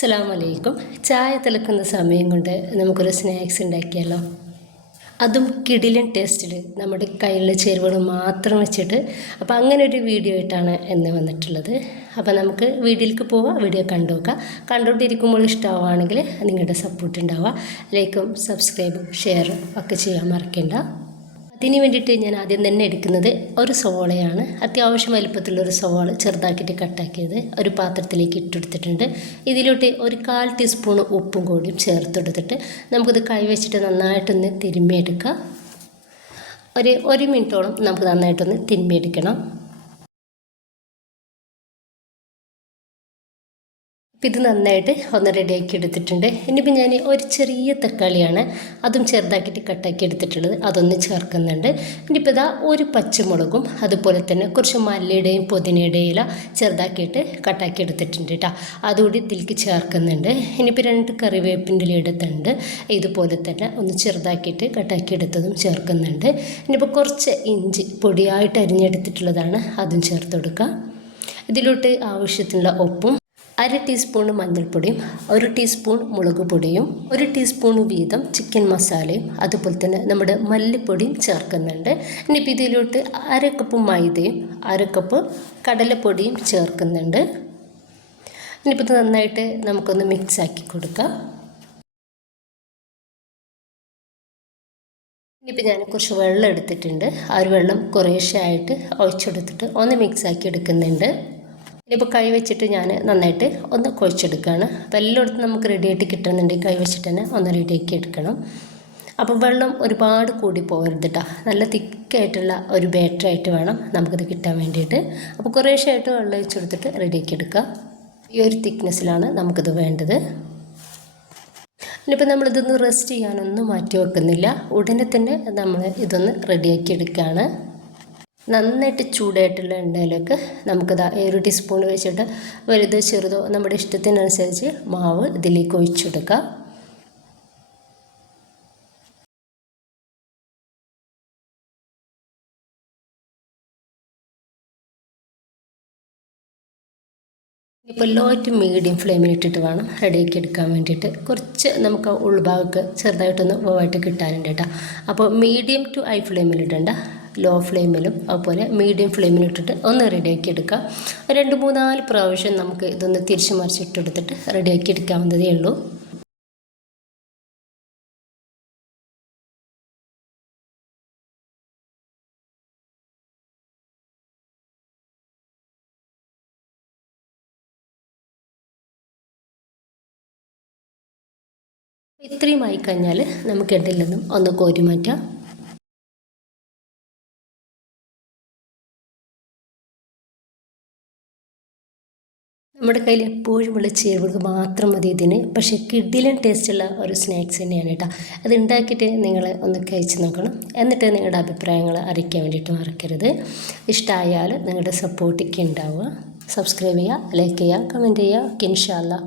അസ്സലാമലൈക്കും. ചായ തിളക്കുന്ന സമയം കൊണ്ട് നമുക്കൊരു സ്നാക്സ് ഉണ്ടാക്കിയാലോ. അതും കിടിലൻ ടേസ്റ്റിൽ നമ്മുടെ കയ്യിലുള്ള ചേരുവകൾ മാത്രം വെച്ചിട്ട്. അപ്പോൾ അങ്ങനെ ഒരു വീഡിയോ ആയിട്ടാണ് എന്ന് വന്നിട്ടുള്ളത്. അപ്പോൾ നമുക്ക് വീഡിയോയിലേക്ക് പോവാം. വീഡിയോ കണ്ടുനോക്കാം. കണ്ടുകൊണ്ടിരിക്കുമ്പോൾ ഇഷ്ടമാവുകയാണെങ്കിൽ നിങ്ങളുടെ സപ്പോർട്ട് ഉണ്ടാവുക. ലൈക്കും സബ്സ്ക്രൈബും ഷെയറും ഒക്കെ ചെയ്യാൻ മറക്കണ്ട. അതിന് വേണ്ടിയിട്ട് ഞാൻ ആദ്യം തന്നെ എടുക്കുന്നത് ഒരു സവോളയാണ്. അത്യാവശ്യം വലുപ്പത്തിലുള്ളൊരു സവോള ചെറുതാക്കിയിട്ട് കട്ടാക്കിയത് ഒരു പാത്രത്തിലേക്ക് ഇട്ടെടുത്തിട്ടുണ്ട്. ഇതിലോട്ട് ഒരു 1/4 ടീസ്പൂൺ ഉപ്പും കൂടിയും ചേർത്തെടുത്തിട്ട് നമുക്കിത് കൈ വെച്ചിട്ട് നന്നായിട്ടൊന്ന് തിരുമ്മിയെടുക്കാം. ഒരു മിനിറ്റോളം നമുക്ക് നന്നായിട്ടൊന്ന് തിരുമ്മിയെടുക്കണം. ഇത് നന്നായിട്ട് ഒന്ന് റെഡിയാക്കി എടുത്തിട്ടുണ്ട്. ഇനിയിപ്പോൾ ഞാൻ ഒരു ചെറിയ തക്കാളിയാണ് അതും ചെറുതാക്കിയിട്ട് കട്ടാക്കി എടുത്തിട്ടുള്ളത്, അതൊന്ന് ചേർക്കുന്നുണ്ട്. ഇനിയിപ്പോൾ ഇതാ ഒരു പച്ചമുളകും അതുപോലെ തന്നെ കുറച്ച് മല്ലിയുടെയും പുതിനയുടെയും ഇല ചെറുതാക്കിയിട്ട് കട്ടാക്കി എടുത്തിട്ടുണ്ട് കേട്ടോ, അതുകൂടി ഇതിലേക്ക് ചേർക്കുന്നുണ്ട്. ഇനിയിപ്പോൾ 2 കറിവേപ്പിൻ്റെ ഇല എടുത്തിട്ടുണ്ട്, ഇതുപോലെ തന്നെ ഒന്ന് ചെറുതാക്കിയിട്ട് കട്ടാക്കി എടുത്തതും ചേർക്കുന്നുണ്ട്. ഇനിയിപ്പോൾ കുറച്ച് ഇഞ്ചി പൊടിയായിട്ട് അരിഞ്ഞെടുത്തിട്ടുള്ളതാണ്, അതും ചേർത്ത് കൊടുക്കുക. ഇതിലോട്ട് ആവശ്യത്തിനുള്ള ഉപ്പും 1/2 ടീസ്പൂൺ മഞ്ഞൾപ്പൊടിയും 1 ടീസ്പൂൺ മുളക് പൊടിയും 1 ടീസ്പൂൺ വീതം ചിക്കൻ മസാലയും അതുപോലെ തന്നെ നമ്മുടെ മല്ലിപ്പൊടിയും ചേർക്കുന്നുണ്ട്. ഇനിയിപ്പോൾ ഇതിലോട്ട് 1/2 കപ്പ് മൈദയും 1/2 കപ്പ് കടലപ്പൊടിയും ചേർക്കുന്നുണ്ട്. ഇനിയിപ്പോൾ ഇത് നന്നായിട്ട് നമുക്കൊന്ന് മിക്സാക്കി കൊടുക്കാം. ഇനിയിപ്പോൾ ഞാൻ കുറച്ച് വെള്ളം എടുത്തിട്ടുണ്ട്, ആ ഒരു വെള്ളം കുറേശ്ശെ ആയിട്ട് ഒഴിച്ചെടുത്തിട്ട് ഒന്ന് മിക്സാക്കി എടുക്കുന്നുണ്ട്. ഇനിയിപ്പോൾ കൈ വെച്ചിട്ട് ഞാൻ നന്നായിട്ട് ഒന്ന് കുഴച്ചെടുക്കുകയാണ്. അപ്പോൾ എല്ലായിടത്തും നമുക്ക് റെഡിയായിട്ട് കിട്ടുന്നുണ്ടെങ്കിൽ കൈ വെച്ചിട്ട് തന്നെ ഒന്ന് റെഡിയാക്കി എടുക്കണം. അപ്പോൾ വെള്ളം ഒരുപാട് കൂടി പോകരുത് കേട്ടോ, നല്ല തിക്കായിട്ടുള്ള ഒരു ബാറ്ററായിട്ട് വേണം നമുക്കിത് കിട്ടാൻ വേണ്ടിയിട്ട്. അപ്പോൾ കുറേശ്ശായിട്ട് വെള്ളം ഒഴിച്ചെടുത്തിട്ട് റെഡിയാക്കി എടുക്കുക. ഈ ഒരു തിക്നെസ്സിലാണ് നമുക്കിത് വേണ്ടത്. ഇനിയിപ്പോൾ നമ്മളിതൊന്ന് റെസ്റ്റ് ചെയ്യാനൊന്നും മാറ്റി വെക്കുന്നില്ല, ഉടനെ തന്നെ നമ്മൾ ഇതൊന്ന് റെഡിയാക്കി എടുക്കുകയാണ്. നന്നായിട്ട് ചൂടായിട്ടുള്ള എണ്ണയിലേക്ക് നമുക്കിതാ 1 ടീസ്പൂൺ വെച്ചിട്ട് വലുതോ ചെറുതോ നമ്മുടെ ഇഷ്ടത്തിനനുസരിച്ച് മാവ് ഇതിലേക്ക് ഒഴിച്ചെടുക്കാം. ഇപ്പോൾ ലോ ടു മീഡിയം ഫ്ലെയിമിൽ ഇട്ടിട്ട് വേണം റെഡിയാക്കി എടുക്കാൻ വേണ്ടിയിട്ട്. കുറച്ച് നമുക്ക് ഉൾഭാഗമൊക്കെ ചെറുതായിട്ടൊന്ന് വേവായിട്ട് കിട്ടാനുണ്ട് കേട്ടോ. അപ്പോൾ മീഡിയം ടു ഹൈ ഫ്ലെയിമിൽ ഇടണ്ട, ലോ ഫ്ലെയിമിലും അതുപോലെ മീഡിയം ഫ്ലെയിമിലും ഇട്ടിട്ട് ഒന്ന് റെഡിയാക്കി എടുക്കാം. 2-3-4 പ്രാവശ്യം നമുക്ക് ഇതൊന്ന് തിരിച്ച് മറിച്ചിട്ടെടുത്തിട്ട് റെഡിയാക്കി എടുക്കാവുന്നതേ ഉള്ളൂ. ഇത്രയും ആയിക്കഴിഞ്ഞാൽ നമുക്ക് ഇടയിൽ നിന്നും ഒന്ന് കോരി മാറ്റാം. നമ്മുടെ കയ്യിൽ എപ്പോഴും ഉള്ള ചേരുവകൾ മാത്രം മതി ഇതിന്, പക്ഷേ കിടിലൻ ടേസ്റ്റുള്ള ഒരു സ്നാക്സ് തന്നെയാണ് കേട്ടോ. അത് ഉണ്ടാക്കിയിട്ട് നിങ്ങൾ ഒന്ന് കഴിച്ച് നോക്കണം, എന്നിട്ട് നിങ്ങളുടെ അഭിപ്രായങ്ങൾ അറിയിക്കാൻ വേണ്ടിയിട്ട് മറക്കരുത്. ഇഷ്ടമായാൽ നിങ്ങളുടെ സപ്പോർട്ടൊക്കെ ഉണ്ടാവുക. സബ്സ്ക്രൈബ് ചെയ്യുക, ലൈക്ക് ചെയ്യുക, കമൻറ്റ് ചെയ്യുക. ഇൻഷാ അല്ലാഹ്